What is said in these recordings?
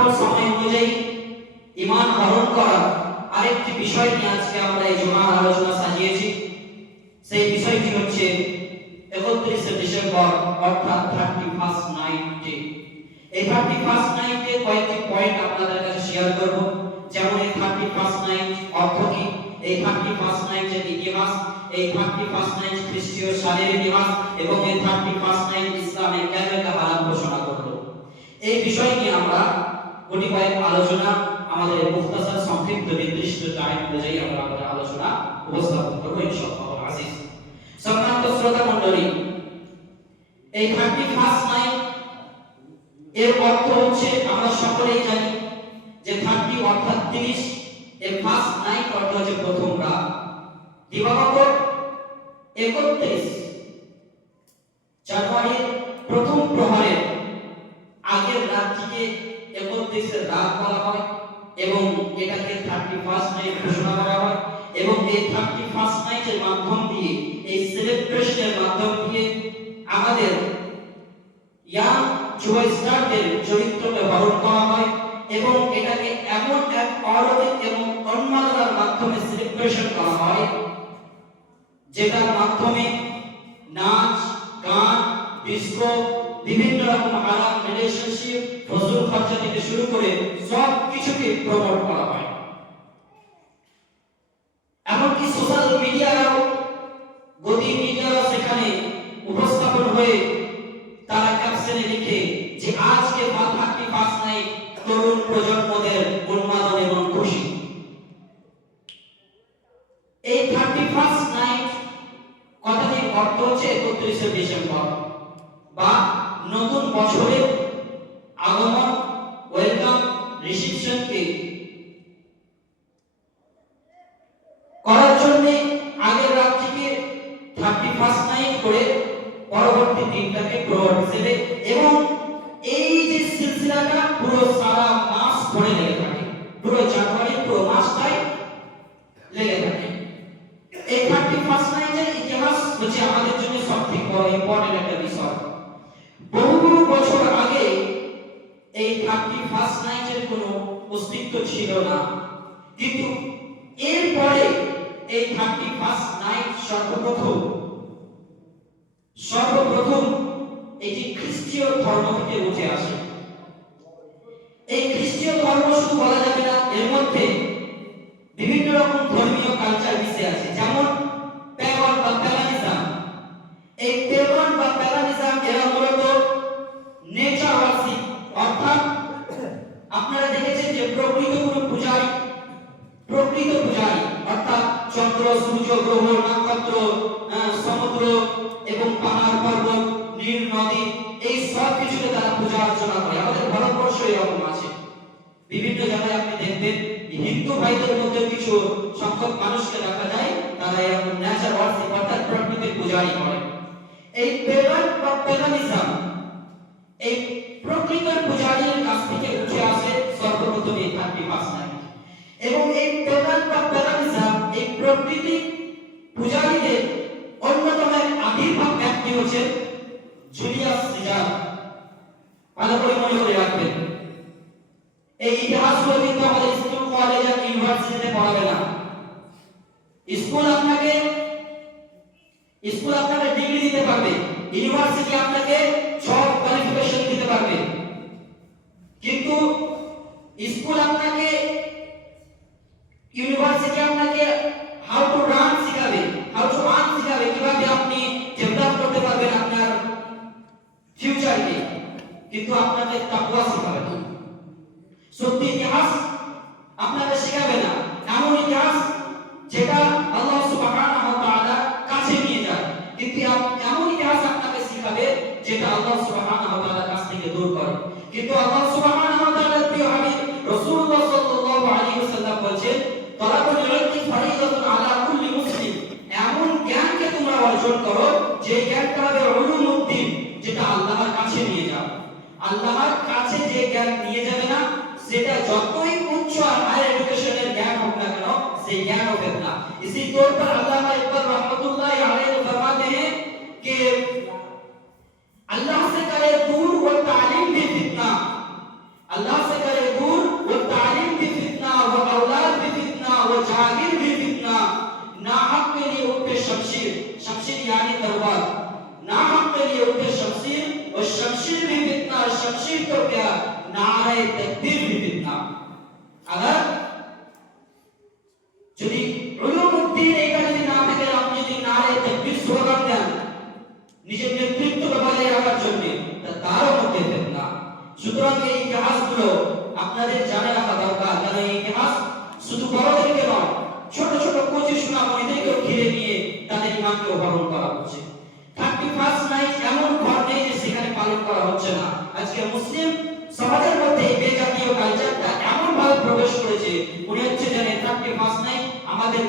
প্রেক্ষাপট সময় অনুযায়ী ঈমান আহরণ করা আরেকটি বিষয় নিয়ে আজকে আমরা এই জুমার আলোচনা সাজিয়েছি। সেই বিষয়টি হচ্ছে 31শে ডিসেম্বর অর্থাৎ 31st নাইট ডে। এই 31st নাইট ডে কয়েকটি পয়েন্ট আপনাদের কাছে শেয়ার করব, যেমন এই 31st নাইট অর্থ কি, এই 31st নাইটের ইতিহাস, এই 31st নাইট খ্রিস্টীয় সালের ইতিহাস এবং এই 31st নাইট ইসলামে কেন এটা হারাম ঘোষণা করলো, এই বিষয় নিয়ে আমরা কোটি কয়েক আলোচনা আমাদের মুখতাসার সংক্ষিপ্ত নির্দিষ্ট টাইম অনুযায়ী আমরা আমাদের আলোচনা উপস্থাপন করব ইনশাআল্লাহ আজিজ। সম্মানিত শ্রোতা মণ্ডলী, এই 31st নাইট এর অর্থ হচ্ছে আমরা সকলেই জানি যে 30 অর্থাৎ 30, এর ফার্স্ট নাইট অর্থ হচ্ছে প্রথম রাত। দিবাগত 31 জানুয়ারির প্রথম প্রহরের আগের রাতটিকে 31 রাত বলা হয় এবং এটাকে 31st নাইট ঘোষণা করা হয় এবং এই 31st নাইটের মাধ্যম দিয়ে, এই সেলিব্রেশনের মাধ্যম দিয়ে আমাদের ইয়াং যুবকদের চরিত্রকে বরণ করা হয় এবং এটাকে এমন এক অলৌকিক এবং উন্মাদনার মাধ্যমে সেলিব্রেশন করা হয় যেটার মাধ্যমে নাচ, গান, ডিস্কো, বিভিন্ন রকম হারাম রিলেশনশিপ, ফজল খরচা থেকে শুরু করে সব কিছুকে প্রমোট করা হয়। এমনকি সোশ্যাল মিডিয়ারাও, গদি মিডিয়ারাও সেখানে উপস্থাপন হয়ে তারা ক্যাপশনে লিখে যে আজকে 31st নাইট তরুণ প্রজন্মদের উন্মাদন এবং খুশি। এই 31st নাইট কথাটির অর্থ হচ্ছে 31শে ডিসেম্বর বা নতুন বছরের আগমন, ওয়েলকাম, রিসেপশনকে করার জন্য আগের রাতটিকে 31st নাইট করে পরবর্তী দিনটাকে প্রহর হিসেবে, এবং এই যে সিলসিলাটা পুরো সারা মাস ধরে লেগে থাকে, পুরো জানুয়ারি পুরো মাসটাই লেগে থাকে। এই 31st নাইটের ইতিহাস হচ্ছে আমাদের জন্য সবথেকে বড় ইম্পর্টেন্ট একটা বিষয়। বহু বছর আগে এই 31st নাইটের কোনো অস্তিত্ব ছিল না, কিন্তু এরপরে এই 31st নাইট সর্বপ্রথম এটি খ্রিস্টীয় ধর্ম থেকে উঠে আসে। এই খ্রিস্টীয় ধর্ম শুধু বলা যাবে না, এর মধ্যে বিভিন্ন রকম ধর্মীয় কালচার মিশে আছে, যেমন প্যাগান বা প্যাগানিজম। এই প্যাগান বা প্যাগানিজম এরা মূলত নেচার ওয়ার্শিপ, অর্থাৎ আপনারা দেখেছেন যে প্রকৃত পূজারী অর্থাৎ চন্দ্র, সূর্য, গ্রহ, নক্ষত্র, সমুদ্র এবং পাহাড়, পর্বত, নীল নদী, এই সব কিছুকে তারা পূজা অর্চনা করে। আমাদের ভারতবর্ষে এরকম আছে, বিভিন্ন জায়গায় আপনি দেখবেন হিন্দু ভাইদের মধ্যে কিছু সংখ্যক মানুষকে দেখা যায় তারা এরকম নেচার ওয়ার্শিপ অর্থাৎ প্রকৃতির পূজারি করে। এই প্যাগান বা প্যাগানিজম এই প্রকৃতির পূজারীর কাছ থেকে উঠে আসে সর্বপ্রথম এই 31st নাইট। এবং এই প্যাগান বা প্যাগানিজম এই প্রকৃতি পূজারীদের অন্যতম এক আবির্ভাব ব্যক্তি হচ্ছে জুলিয়াস সিজার। ভালো করে মনে করে রাখবেন, এই ইতিহাসগুলো কিন্তু আমাদের স্কুল, কলেজ আর ইউনিভার্সিটিতে পড়াবে না। স্কুল আপনাকে ডিগ্রি দিতে পারবে, ইউনিভার্সিটি আপনাকে জব কোয়ালিফিকেশন দিতে পারবে, কিন্তু স্কুল আপনাকে, ইউনিভার্সিটি আপনাকে হাউ টু রান শিখাবে, হাউ টু আর্ন শিখাবে, কিভাবে আপনি ডেভেলপ করতে পারবেন আপনার ফিউচারকে, কিন্তু আপনাকে তাকওয়া শিখাবে না। সত্যি ইতিহাস আপনাকে শেখাবে না, এমন ইতিহাস যেটা আল্লাহ সুবহানাহু ওয়া তাআলা কাছে নিয়ে যায়, কিন্তু এমন ইতিহাস আপনাকে শেখাবে যেটা আল্লাহ সুবহানাহু ওয়া তাআলার কাছ থেকে দূর করে। কিন্তু আল্লাহ সুবহানাহু ওয়া তাআলার প্রিয় হাবিব রাসূলুল্লাহ সাল্লাল্লাহু আলাইহি ওয়াসাল্লাম বলেছেন, তালাবুল ইলমি ফরিদাতুন আলা কুল্লি মুসলিম, এমন জ্ঞানকে তোমরা অর্জন করো যে জ্ঞানটা হবে উলুমুদ্দিন, যেটা আল্লাহর কাছে নিয়ে যাও। আল্লাহর কাছে যে জ্ঞান নিয়ে যাবে না, সেটা যতই উচ্চ আর হায়ার এডুকেশনের জ্ঞান হোক না কেন, সেই জ্ঞান হবে না। इसी तौर पर अल्लामा इकबाल रहमतुल्लाह अलैहि फरमाते हैं कि अल्लाह से करे दूर वो तालीम भी फितना, अल्लाह से करे तफसीर तो क्या नारे तकबीर भी फितना अगर যদি উলুমুদ্দিন এটা যদি না থাকে আপনি যদি নারে তাকবীর স্লোগান দেন নিজের নেতৃত্ব বজায় রাখার জন্য তারও মধ্যে ফিতনা। সুতরাং এই ইতিহাসগুলো আপনাদের জানা রাখা দরকার, কারণ এই ইতিহাস শুধু বড়দেরকে নয় ছোট ছোট কচি সোনামণিদেরকেও ঘিরে নিয়ে তাদের ইমানকে হরণ করা হচ্ছে। 31st নাইট এমন ঘর নেই যে সেখানে পালন করা হচ্ছে না। আজকে মুসলিম সমাজের মধ্যে এই বেজাতীয় কালচারটা এমন ভাবে প্রবেশ করেছে মনে হচ্ছে যেন 31st নাইট আমাদের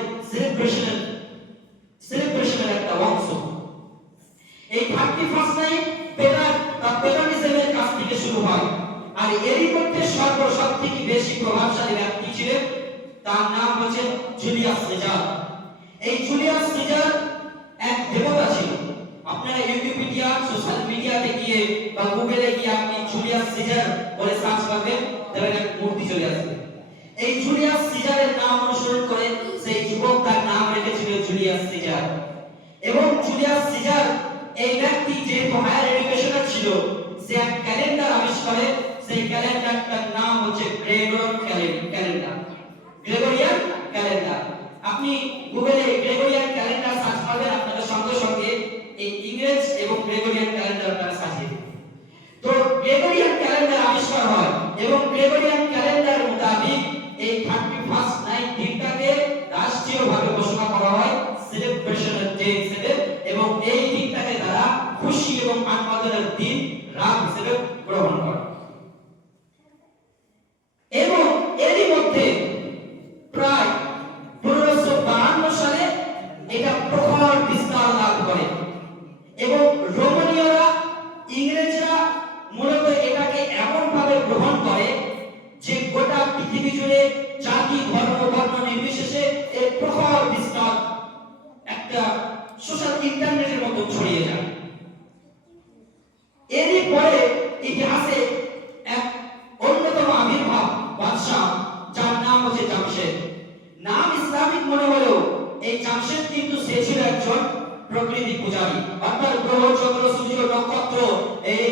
সেলিব্রেশনের একটা অংশ। এই 31st নাইট পেগানিজমের কাছ থেকে শুরু হয়, আর এরই মধ্যে সবথেকে বেশি প্রভাবশালী ব্যক্তি ছিলেন, তার নাম হচ্ছে জুলিয়াস সিজার। এই জুলিয়াস সিজার এক দেবতা ছিল। আপনারা উইকিপিডিয়া সোশ্যাল মিডিয়াতে গিয়ে বা গুগলে গিয়ে আপনি জুলিয়াস সিজার বলে সার্চ করবেন, তবে একটা মূর্তি চলে আসবে। এই জুলিয়াস সিজারের নাম অনুসরণ করে সেই যুবক তার নাম রেখেছিল জুলিয়াস সিজার। এবং জুলিয়াস সিজার এই ব্যক্তি যে হায়ার এডুকেশনার ছিল, সে এক ক্যালেন্ডার আবিষ্কার করে। সেই ক্যালেন্ডারটার নাম হচ্ছে গ্রেগরিয়ান ক্যালেন্ডার। আপনি গুগলে গ্রেগরিয়ান ক্যালেন্ডার সার্চ করবেন, আপনাদের সঙ্গে সঙ্গে এই ইংরেজ এবং গ্রেগরিয়ান ক্যালেন্ডারটা সাজিয়ে দেবে। তো গ্রেগরিয়ান ক্যালেন্ডার আবিষ্কার হয় এবং গ্রেগরিয়ান ক্যালেন্ডার মোতাবেক এই 31st নাইট দিনটাকে রাষ্ট্রীয়ভাবে ঘোষণা করা হয় সেলিব্রেশনের ডে হিসেবে, এবং এই দিনটাকে তারা খুশি এবং আনন্দের দিন রাত হিসেবে গ্রহণ করে। এবং এরই মধ্যে প্রায় 1552 সালে এটা প্রখর বিস্তার লাভ করে এবং রোমানীয়রা, ইংরেজরা মূলত এটাকে এমন ভাবে গ্রহণ করে যে গোটা পৃথিবী জুড়ে জাতি ধর্ম বর্ণ নির্বিশেষে এর প্রখর বিস্তার একটা সোশ্যাল ইন্টারনেটের মতো ছড়িয়ে যায়। এরই পরে ইতিহাসে এক অন্যতম আবির্ভাব বাদশাহ, যার নাম হচ্ছে জামশেদ। নাম ইসলামিক মনে হলেও এই জামশেদ কিন্তু সে ছিল একজন প্রকৃতি পূজারী, অর্থাৎ গ্রহ চন্দ্র সূর্য নক্ষত্র এই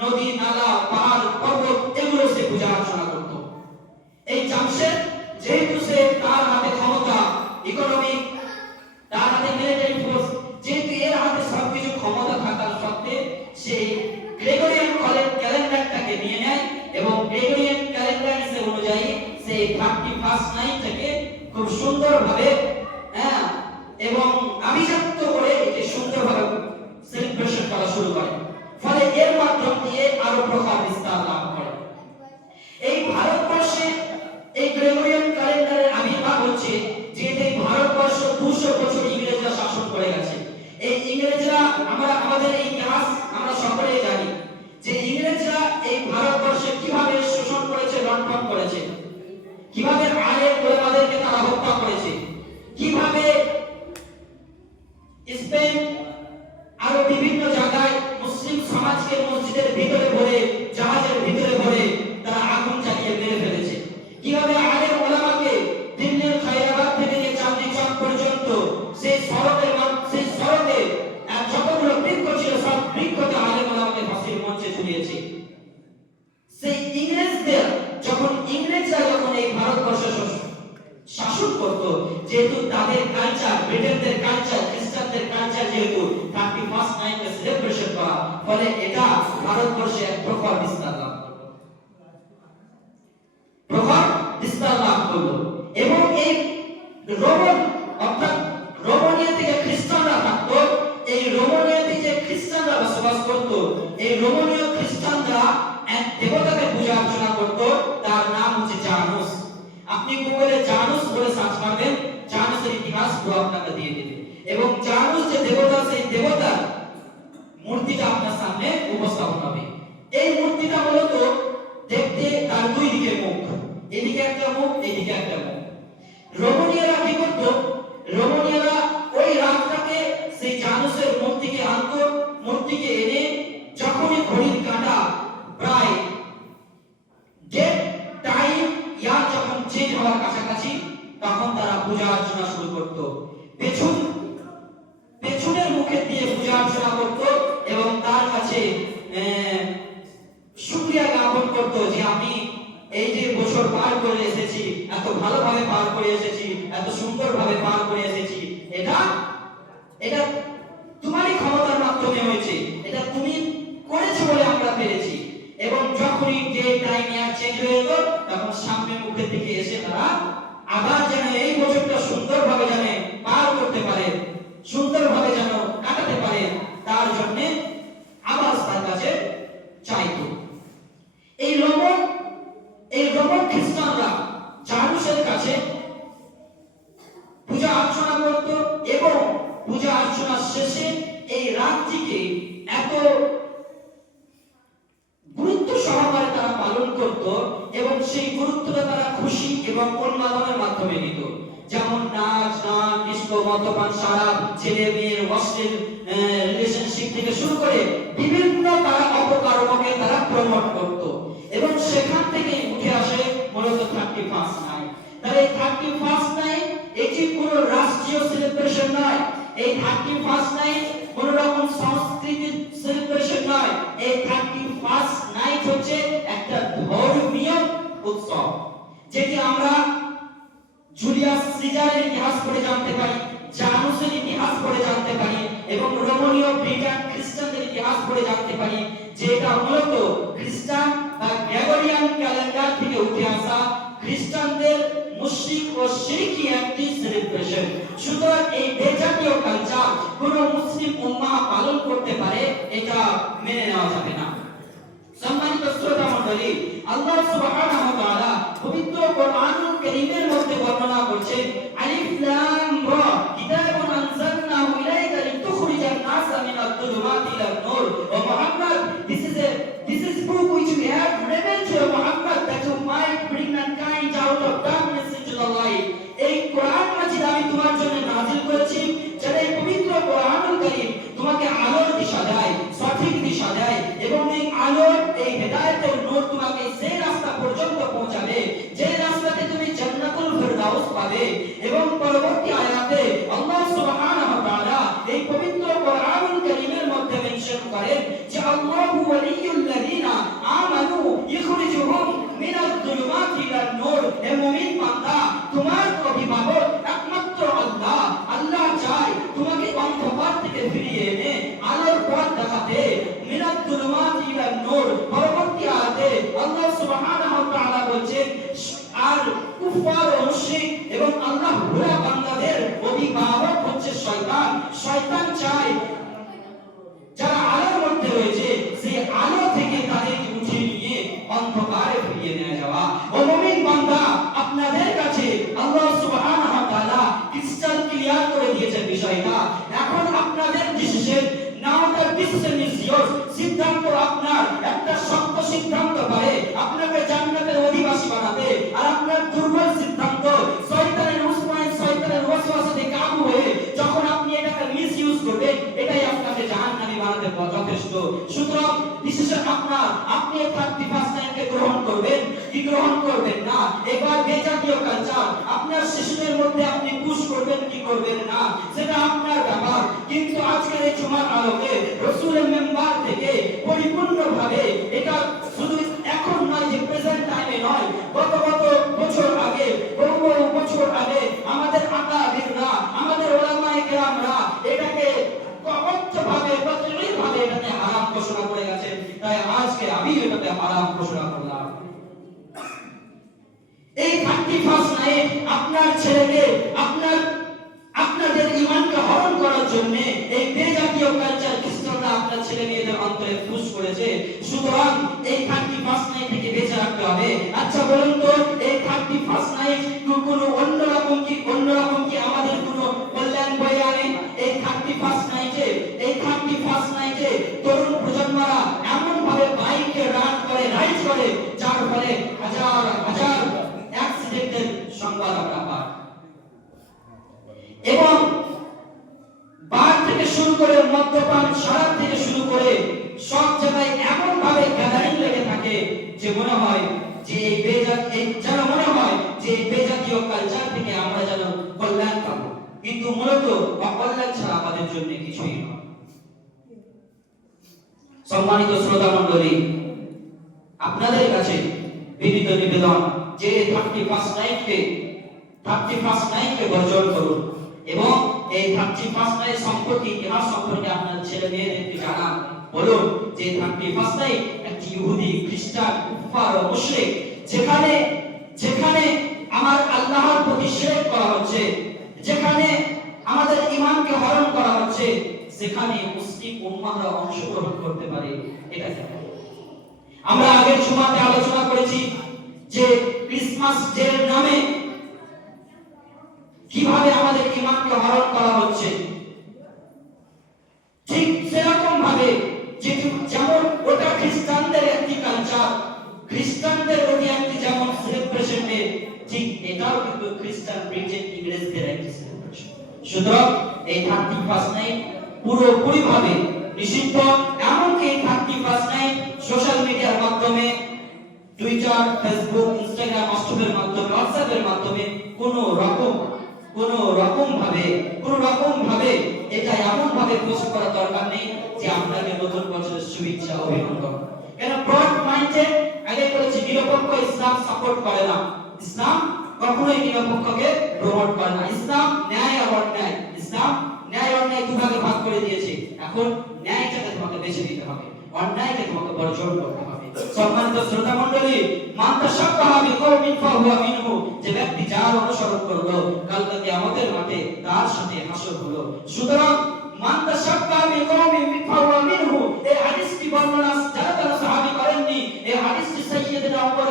নদী নালা পাহাড় পর্বত এগুলো সে পূজা অর্চনা করত। এই জামশেদ যেহেতু সে তার হাতে ক্ষমতা, ইকোনমিক, তার হাতে মিলিটারি ফোর্স, যেহেতু এর হাতে সবকিছু ক্ষমতা থাকার সত্ত্বে সেই গ্রেগরিয়ান ক্যালেন্ডারটাকে নিয়ে নেয় এবং গ্রেগরিয়ান ক্যালেন্ডার অনুযায়ী সেই 31st নাইট থেকে খুব সুন্দরভাবে এবং আভিজাত্য করে একে সুন্দরভাবে সেলিব্রেশন করা শুরু করে। ফলে এর মাধ্যম দিয়ে আরো প্রখর বিস্তার লাভ করে। এই ভারতবর্ষে এই গ্রেগরিয়ান ক্যালেন্ডারের আবির্ভাব হচ্ছে যেহেতু এই ভারতবর্ষ 200 বছর ইংরেজরা শাসন করে গেছে। এই ইংরেজরা, আমাদের এই ইতিহাস আমরা সকলেই জানি যে ইংরেজরা এই ভারতবর্ষে কিভাবে শোষণ করেছে, লুণ্ঠন করেছে, কিভাবে আলেম ওলামাদেরকে তারা হত্যা করেছে, কিভাবে স্পেন আরো বিভিন্ন জায়গায় মুসলিম সমাজকে মসজিদের ভিতরে ভরে, জাহাজের ভিতরে ভরে তারা আগুন জ্বালিয়ে মেরে ফেলেছে, কিভাবে আলেম ওলামাকে দিল্লির খায়রাবাদ থেকে নিয়ে চাঁদনি চক পর্যন্ত সেই সড়কে যতগুলো বৃক্ষ ছিল সব বৃক্ষতে আলেম ওলামাকে ফাঁসির মঞ্চে ঝুলিয়েছে। সেই ইংরেজরা যখন এই ভারতবর্ষে শাসন করত, যেহেতু তাদের কালচার, ব্রিটেনদের কালচার, খ্রিস্টানদের কালচার, যেহেতু 31st নাইটে সেলিব্রেশন করা, ফলে এটা ভারতবর্ষে এক প্রখর বিস্তার লাভ করলো। এবং এই রোমান অর্থাৎ রোমানিয়া থেকে খ্রিস্টানরা থাকতো, এই রোমানিয়াতে যে খ্রিস্টানরা বসবাস করত, এই রোমানীয় খ্রিস্টানরা এক দেবতাকে পূজা অর্চনা করত, তার নাম হচ্ছে জানুস। আপনি গুগলে জানুস বলে সার্চ করবেন, জানুসের ইতিহাস পুরো আপনাকে দিয়ে দেবে এবং জানুস যে দেবতা, সেই দেবতার মূর্তিটা আপনার সামনে উপস্থাপন হবে। এই মূর্তিটা মূলত দেখতে তার দুই দিকে মুখ, এদিকে একটা মুখ, এদিকে একটা মুখ। রোমানীয়রা কি করত? রোমানীয়রা ওই রাতটাকে সেই জানুসের মূর্তিকে আনতো, মূর্তিকে এনে যখনই ঘড়ির কাঁটা প্রায় ডেট টাইম ইয়া যখন চেঞ্জ হওয়ার কাছাকাছি, তখন তারা পূজা অর্চনা শুরু করত। পেছনের মুখে দিয়ে পূজা অর্চনা করত এবং তার কাছে শুকরিয়া জ্ঞাপন করতো যে আমি এই যে বছর পার করে এসেছি, এত ভালোভাবে পার করে এসেছি, এত সুন্দরভাবে পার করে এসেছি, এটা এটা তোমারই ক্ষমতার মাধ্যমে হয়েছে, এটা তুমি করেছো বলে আমরা পেরেছি। এবং যখনই যে টাইম ইয়ার চেঞ্জ হয়ে যেত, তখন সামনে মুখের দিকে এসে তারা আবার যেন এই বছরটা সুন্দরভাবে যেন পার করতে পারে, সুন্দরভাবে যেন কাটাতে পারে, তার জন্য আবার তার কাছে চাইতো। এই রোমান খ্রিস্টানরা জানুসের কাছে পূজা অর্চনা করত এবং পূজা অর্চনার শেষে এই রাতটিকে এত গুরুত্ব সহকারে তারা পালন করত এবং সেই গুরুত্বটা তারা খুশি এবং উন্মাদনের মাধ্যমে নিত। যেমন নাচ গান, ডিস্কো, মদ্যপান, শরাব, ছেলে মেয়ের অশ্লীল রিলেশনশিপ থেকে শুরু করে বিভিন্ন তারা অপকর্মকে তারা প্রমোট করত এবং সেখান থেকে উঠে আসে মূলত 31st নাইট। তাহলে এই 31st নাইট এটি কোনো রাষ্ট্রীয় সেলিব্রেশন নয়, এই 31st নাইট কোন রকম সাংস্কৃতিক সেলিব্রেশন নয়, এই 31st নাইট হচ্ছে একটা ধর্মীয় উৎসব, যেটি আমরা জুলিয়াস সিজারের ইতিহাস পড়ে জানতে পারি, জানুসের ইতিহাস পড়ে জানতে পারি এবং রোমানীয় ব্রিটেন খ্রিস্টানদের ইতিহাস পড়ে জানতে পারি, যে এটা মূলত খ্রিস্টান বা গ্রেগরিয়ান ক্যালেন্ডার থেকে উঠে আসা খ্রিস্টানদের মুশরিক ও শিরকি একটি সেলিব্রেশন। সুতরাং এই বেজাতীয় কালচার কোন মুসলিম উম্মাহ পালন করতে পারে, এটা মেনে নেওয়া যাবে না। সম্মানিত শ্রোতা মণ্ডলী, আল্লাহ সুবহানাহু ওয়া তাআলা পবিত্র কোরআনুল কারীমের মধ্যে বর্ণনা করছেন, আলিফ লাম রা কিতাবুন আনজালনাহু ইলাইকা লিতুখরিজান নাসা মিনাদ যুলুমাতি ইলান নূর। O Muhammad, this is book which we have revealed to Muhammad that you might bring mankind out of darkness into the light. এই কোরআন মাজিদ আমি তোমার জন্য নাযিল করেছি, যাতে এই পবিত্র কোরআনুল কারীম তোমাকে আলোর দিশা দেয়, সঠিক দিশা দেয় এবং এই আলোর এই হেদায়েতের নূর তোমাকে সেই রাস্তা পর্যন্ত পৌঁছাবে যে রাস্তাতে তুমি জান্নাতুল ফিরদাউস পাবে। এবং পরবর্তী আয়াতে আল্লাহ সুবহানাহু ওয়া তাআলা এই পবিত্র কোরআনুল কারীমের মধ্যে মেনশন করেন যে আল্লাহু ওয়ালিয়ুল লাযিনা আমানু ইখরিজুহুম মিনাদ যুলুমাতি ইলান নূর। হে মুমিন বান্দা, তোমার অভিভাবক একমাত্র আল্লাহ। আল্লাহ চায় তোমাকে অন্ধকার থেকে ফিরিয়ে এনে আলোর পথ দেখাতে। মিনাদ যুলুমাতি ইলান নূর। পরবর্তী আয়াতে আল্লাহ সুবহানাহু ওয়া তাআলা বলেন, আর কুফার ও মুশরিক এবং আল্লাহ ভোলা বান্দাদের অভিভাবক হচ্ছে শয়তান। শয়তান চায় যারা আলোর মধ্যে রয়েছে সেই আলো থেকে তাদেরকে উঠিয়ে নিয়ে অন্ধকারে ফিরিয়ে নিয়ে যাওয়া। ও মুমিন বান্দা, আপনাদের কাছে আল্লাহ সুবহানাহু ওয়া তাআলা ক্রিস্টাল ক্লিয়ার করে দিয়েছেন বিষয়টা। এখন আপনাদের decision, now the decision is yours. সিদ্ধান্ত আপনার। একটা শক্ত সিদ্ধান্ত পারে আপনাকে জান্নাতের অধিবাসী বানাবে, আর আপনার দুর্বল সিদ্ধান্ত শয়তানের উসমাইন, শয়তানের ওয়াসওয়াসাতে কাবু হয়ে যখন আপনি এটাকে মিসইউজ করবেন, এটাই আপনাকে জাহান্নামী বানাতে যথেষ্ট। সুতরাং ডিসিশন আপনার। আপনি এই 31st নাইটকে গ্রহণ করবেন কি গ্রহণ করবেন না, এবার বেজাতীয় কালচার আপনার শিশুদের মধ্যে আপনি পুশ করবেন কি করবেন না, সেটা আপনার ব্যাপার। কিন্তু আজকের এই জুমার আলোকে রাসূলের মেম্বার থেকে পরিপূর্ণভাবে এটা শুধু এখন নয়, যে প্রেজেন্ট টাইমে নয়, গত বছর আগে, বহু বছর আগে আমাদের আকাবিররা, আমাদের উলামায়ে কেরামরা এটাকে কঠোরভাবে প্রচলিতভাবে এটাকে হারাম ঘোষণা করে গেছেন। তাই আজকে আমি এটাকে হারাম ঘোষণা করলাম। এই 31st নাইট আপনার ছেলেকে, আপনাদের ঈমানকে হরণ করার জন্য এই বেজাতীয় কালচার খ্রিস্টানরা আপনার ছেলে মেয়েদের অন্তরে পুশ করেছে। সুতরাং এই 31st নাইট থেকে বেঁচে রাখতে হবে। আচ্ছা বলুন তো, এই 31st নাইট কোনো অন্যরকম কি আমাদের কোনো কল্যাণ বয়ে আনে? এই 31st নাইটে তরুণ প্রজন্মরা এমন ভাবে বাইকে রাইড করে যার ফলে হাজার হাজার অ্যাক্সিডেন্টের সংবাদ আমরা পাই। এবং বার থেকে শুরু করে মদ্যপান, শরাব থেকে শুরু করে সব জায়গায় এমন ভাবে গ্যাদারিং লেগে থাকে যে মনে হয় যে এই বেজাতীয় কালচার থেকে আমরা যেন কল্যাণ পাবো, কিন্তু মূলত অকল্যাণ ছাড়া আমাদের জন্য কিছুই নয়। সম্মানিত শ্রোতা মণ্ডলী, আপনাদের কাছে বিনীত নিবেদন যে 31 নাইটকে বর্জন করুন এবং এই 31 নাইট সম্পর্কে ইতিহাস সম্পর্কে আপনার ছেলে মেয়েদেরকে জানান। বলুন যে 31 নাইট একটি ইহুদি, খ্রিস্টান, কুফার ও মুশরিক যেখানে যেখানে আমার আল্লাহর প্রতি শিরক করা হচ্ছে, যেখানে আমাদের ঈমানকে হরণ করা হচ্ছে, সেখানে মুসলিম উম্মাহরা অংশগ্রহণ করতে পারে। এটা আমরা আগের জুমাতে আলোচনা করেছি যে ক্রিসমাস ডে এর নামে কিভাবে আমাদের ঈমানকে হরণ করা হচ্ছে। ঠিক সেরকম ভাবে যেমন ওটা খ্রিস্টানদের একটি কালচার, খ্রিস্টানদের ওটি একটি যেমন সেলিব্রেশন ডে, ঠিক এটাও কিন্তু খ্রিস্টান ব্রিটেন ইংরেজদের একটি সেলিব্রেশন। সুতরাং এই 31 নাইট পুরোপুরি ভাবে নিষিদ্ধ। এমনকি এই 31 নাইট সোশ্যাল মিডিয়ার মাধ্যমে, টুইটার, ফেসবুক, ইনস্টাগ্রাম, হোয়াটসঅ্যাপের মাধ্যমে, হোয়াটসঅ্যাপের মাধ্যমে কোন রকম ভাবে এটা এমন ভাবে পোস্ট করা দরকার নেই যে আপনাকে নতুন বছরের শুভেচ্ছা, অভিনন্দন। কেন ব্রড মাইন্ডেড আগে বলেছি নিরপেক্ষ ইসলাম সাপোর্ট করে না। ইসলাম কখনোই নিরপেক্ষকে প্রমোট করে না। ইসলাম ন্যায় আর অন্যায়, ইসলাম ন্যায় অন্যায় দুভাগে ভাগ করে দিয়েছে। এখন ন্যায়টাকে তোমাকে বেছে নিতে হবে, অন্যায়কে তোমাকে বর্জন করতে হবে। সম্মানিত শ্রোতা মণ্ডলী, মান তাশাব্বাহা বিকওমিন ফাহুয়া মিনহু, যে ব্যক্তি যার অনুসরণ করলো কালকে কিয়ামতের মাঠে তার সাথে হাসর হলো। সুতরাং মান তাশাব্বাহা বিকওমিন ফাহুয়া মিনহু, এই হাদিসটি বর্ণনা যারা সাহাবী করেননি, এই হাদিসটি সাইয়্যিদনা ওমর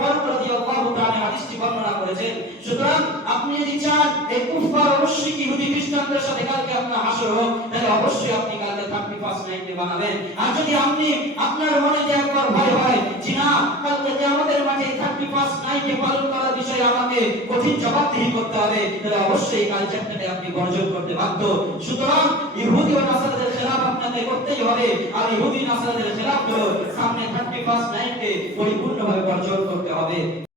ফারুক রাদিয়াল্লাহু তাআলা হাদিসটি বর্ণনা করেছেন। সুতরাং আপনি যদি চান এই কুফার মুশরিক ইহুদি খ্রিস্টানদের সাথে কালকে আপনার হাসর হোক, তাহলে অবশ্যই আপনি কালকে 31 নাইটে বানাবেন। আর যদি আপনি আপনার মনে যে একবার ভয় হয় যে না কালকে কিয়ামতের মাঠে 31 নাইটে পালন করার বিষয়ে আমাকে কঠিন জবাবদিহি করতে হবে, তাহলে অবশ্যই কালচারটাকে আপনি বর্জন করতে বাধ্য। সুতরাং ইহুদি ও নাসারাদের খেলাফ আপনাকে করতেই হবে। আর ইহুদি নাসারাদের খেলাফ হলো সামনে 31 নাইটকে পরিপূর্ণভাবে বর্জন করতে হবে।